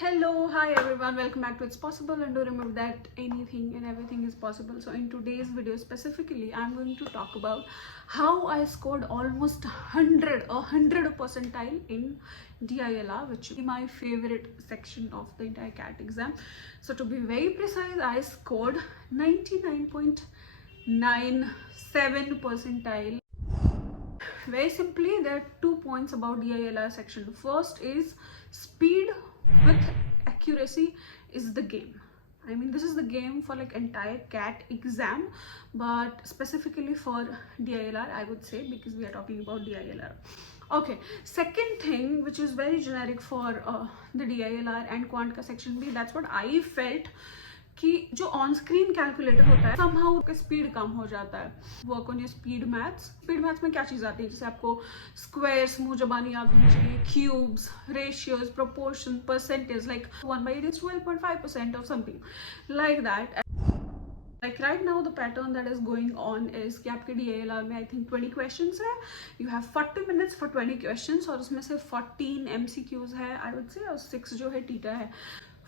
Hello, hi everyone, welcome back to It's Possible, and do remember that anything and everything is possible. So in today's video specifically, I'm going to talk about how I scored almost 100 percentile in DILR, which is my favorite section of the entire CAT exam. So to be very precise, I scored 99.97 percentile. Very simply, there are 2 points about DILR section. The first is speed with accuracy is the game. I mean, this is the game for like entire CAT exam, but specifically for DILR, I would say, because we are talking about DILR. Okay, second thing, which is very generic for the DILR and Quant का section B, that's what I felt कि जो on screen calculator होता है somehow उसका speed कम हो जाता है. Work on your speed maths में क्या चीज़ आती है, जैसे आपको स्क्वायर्स मुंह जबानी याद होनी चाहिए, cubes, ratios, proportion, percentage, like 1/8 is 12.5% of something like that. Like right now the pattern that is going on is कि आपके DILR में I think 20 questions है, you have 40 minutes for 20 questions, और उसमें से 14 MCQs है I would say, और 6 जो है टीटा है.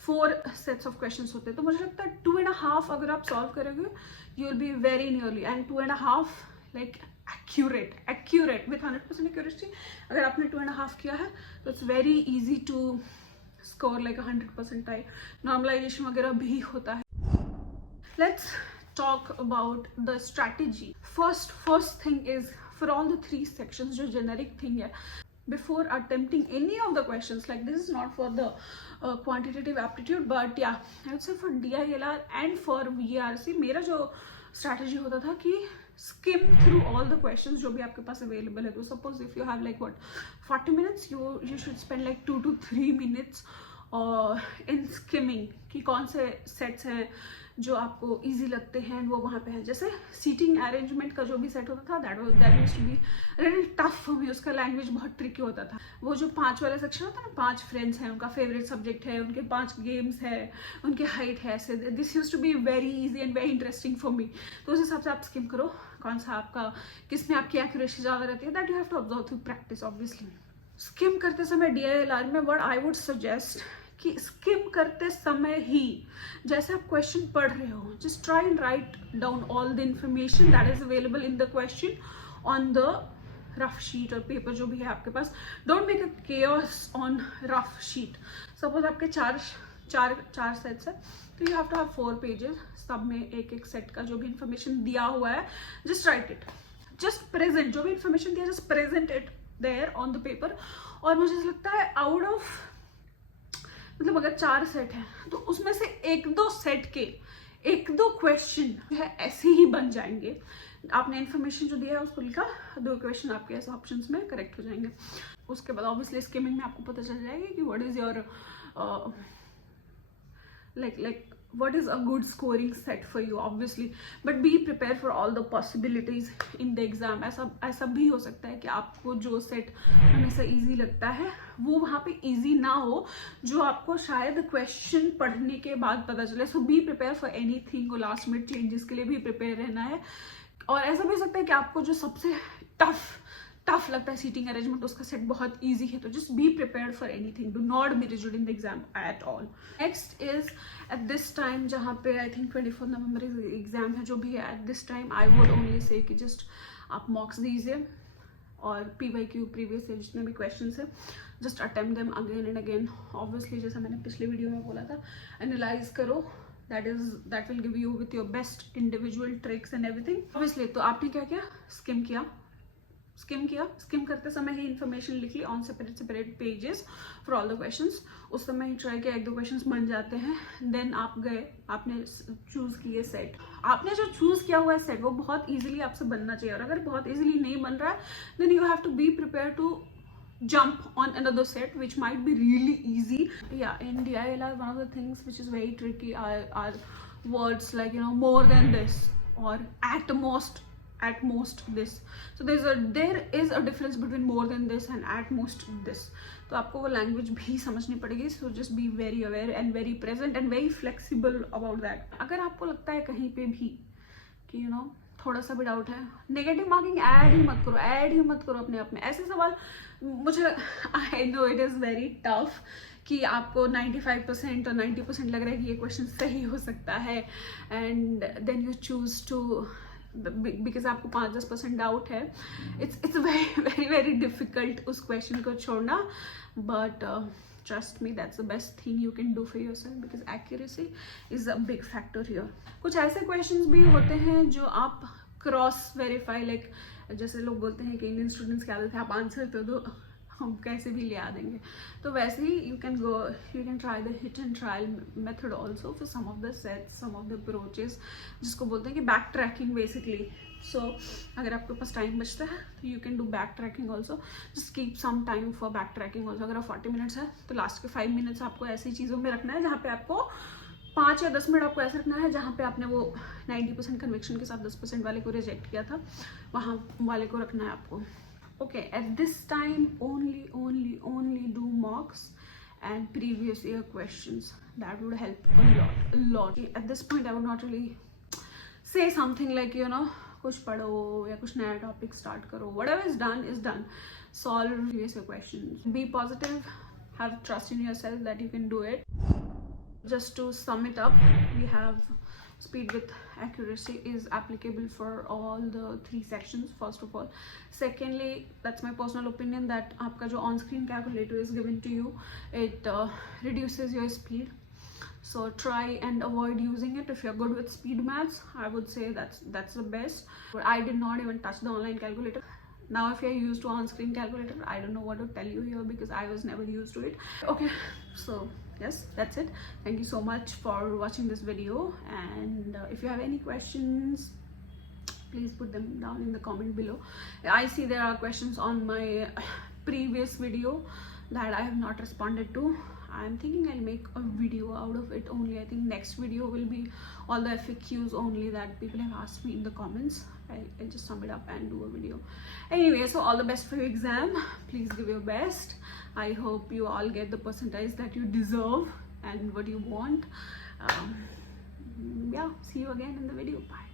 4 sets of questions होते हैं, तो मुझे लगता है 2.5 अगर आप सॉल्व करोगे you will be very nearly, and 2.5 like accurate with 100% accuracy. अगर आपने 2.5 किया है तो it's very easy to score like 100 percentile. Normalization वगैरह भी होता है. Let's talk about the strategy. First thing is, for all the 3 sections, जो generic thing है, before attempting any of the questions, like this is not for the quantitative aptitude, but yeah, I would say for DILR and for VRC, मेरा जो strategy होता था कि skim through all the questions जो भी आपके पास available है. तो suppose if you have like 40 minutes, you should spend like 2 to 3 minutes in skimming कि कौन से sets हैं जो आपको इजी लगते हैं, वो वहाँ पे है. जैसे सीटिंग अरेंजमेंट का जो भी सेट होता था, that used to be really tough for me. उसका लैंग्वेज बहुत ट्रिकी होता था. वो जो 5 वाला सेक्शन होता है ना, 5 फ्रेंड्स हैं, उनका फेवरेट सब्जेक्ट है, उनके 5 गेम्स है, उनके हाइट है, ऐसे this used to be very easy and very interesting for me. तो उस हिसाब से आप स्किम करो कौन सा आपका, किस में आपकी एक्यूरेसी ज़्यादा रहती है, that you have to observe through practice. Obviously skim करते समय DILR में व्हाट आई वुड सजेस्ट कि स्किम करते समय ही जैसे आप क्वेश्चन पढ़ रहे हो, just try and write down all the information that is available in the question on the rough sheet और पेपर जो भी है आपके पास. Don't make a chaos on rough sheet. Suppose आपके चार सेट्स है, तो you have to have 4 pages, सब में एक सेट का जो भी इंफॉर्मेशन दिया हुआ है, just write it, just present जो भी इंफॉर्मेशन दिया, just present it there on the paper. और मुझे लगता है आउट ऑफ, मतलब अगर 4 सेट है तो उसमें से 1-2 सेट के 1-2 क्वेश्चन जो है ऐसे ही बन जाएंगे. आपने इन्फॉर्मेशन जो दिया है उसको लिखा, 2 क्वेश्चन आपके ऐसे ऑप्शंस में करेक्ट हो जाएंगे. उसके बाद ऑब्वियसली स्किमिंग में आपको पता चल जाएगा कि what is your like what is a good scoring set for you, obviously, but be prepared for all the possibilities in the exam. ऐसा भी हो सकता है कि आपको जो सेट हमेशा इजी लगता है वो वहाँ पे इजी ना हो, जो आपको शायद क्वेश्चन पढ़ने के बाद पता चले. सो बी प्रिपेयर फॉर एनीथिंग, और लास्ट मिनट चेंजेस के लिए भी प्रिपेयर रहना है. और ऐसा भी हो सकता है कि आपको जो सबसे टफ लगता है सीटिंग अरेंजमेंट, उसका सेट बहुत इजी है, तो just be prepared for anything. Do not be rigid in the exam at all. Next is at this time, जहाँ पे आई थिंक 24 नवंबर एग्जाम है, जो भी है at this time, I would only say कि just आप मॉक्स दीजिए और PYQ प्रीवियस से जितने भी क्वेश्चन है, just attempt them again and again. Obviously जैसा मैंने पिछले वीडियो में बोला था, एनालाइज करो, that will give you with your best individual tricks and everything. Obviously, तो आपने क्या किया, स्किम करते समय ही इन्फॉर्मेशन लिख ली on separate pages for all the questions. उस समय ही ट्राई किया, 1-2 क्वेश्चंस बन जाते हैं. देन आप गए, आपने चूज किए सेट. आपने जो चूज किया हुआ है सेट, वो बहुत इजीली आपसे बनना चाहिए. और अगर बहुत इजीली नहीं बन रहा है, then you have to be prepare to jump on another set which might be really easy. Yeah, in DILR one of the things which is very tricky are words like, you know, more than this or at most this. So there is a difference between more than this and at most this. तो आपको वो language भी समझनी पड़ेगी. So just be very aware and very present and very flexible about that. अगर आपको लगता है कहीं पे भी कि यू नो थोड़ा सा भी डाउट है, नेगेटिव मार्किंग ऐड ही मत करो अपने आप में. ऐसे सवाल मुझे, I know it is very tough कि आपको 95% और 90% लग रहा है कि ये क्वेश्चन सही हो सकता है, and then you choose to, because आपको 5-10% डाउट है, it's very very very difficult उस क्वेश्चन को छोड़ना, but trust me, that's the best thing you can do for yourself because accuracy is a big factor here. कुछ ऐसे questions भी होते हैं जो आप क्रॉस वेरीफाई, लाइक जैसे लोग बोलते हैं कि इंडियन स्टूडेंट्स क्या बोलते हैं, आप आंसर तो दो हम कैसे भी ले आ देंगे, तो वैसे ही you can try the hit and trial method also for some of the sets, some of the approaches, जिसको बोलते हैं कि बैक ट्रैकिंग बेसिकली. सो अगर आपके पास टाइम बचता है तो you can do backtracking also, just keep some time for backtracking also. अगर आप 40 मिनट्स है तो लास्ट के 5 मिनट्स आपको ऐसी चीज़ों में रखना है जहाँ पे आपको 5 या 10 मिनट आपको ऐसे रखना है जहाँ पे आपने वो 90% कन्विक्शन के साथ 10% वाले को रिजेक्ट किया था, वहाँ वाले को रखना है आपको. Okay, at this time only do mocks and previous year questions. That would help a lot. At this point I would not really say something like, you know, kuch padho ya kuch naya topic start karo. Whatever is done. Solve previous year questions. Be positive, have trust in yourself that you can do it. Just to sum it up, we have speed with accuracy is applicable for all the 3 sections, first of all. Secondly, that's my personal opinion that aapka jo on screen calculator is given to you, it reduces your speed, so try and avoid using it. If you're good with speed maths, I would say that's the best. But I did not even touch the online calculator. Now if you're used to on screen calculator, I don't know what to tell you here because I was never used to it. Okay, so yes, that's it. Thank you so much for watching this video, and if you have any questions, please put them down in the comment below. I see there are questions on my previous video that I have not responded to. I'm thinking I'll make a video out of it only. I think next video will be all the FAQs only that people have asked me in the comments. I'll just sum it up and do a video. Anyway, so all the best for your exam. Please give your best. I hope you all get the percentage that you deserve and what you want. Yeah, see you again in the video. Bye.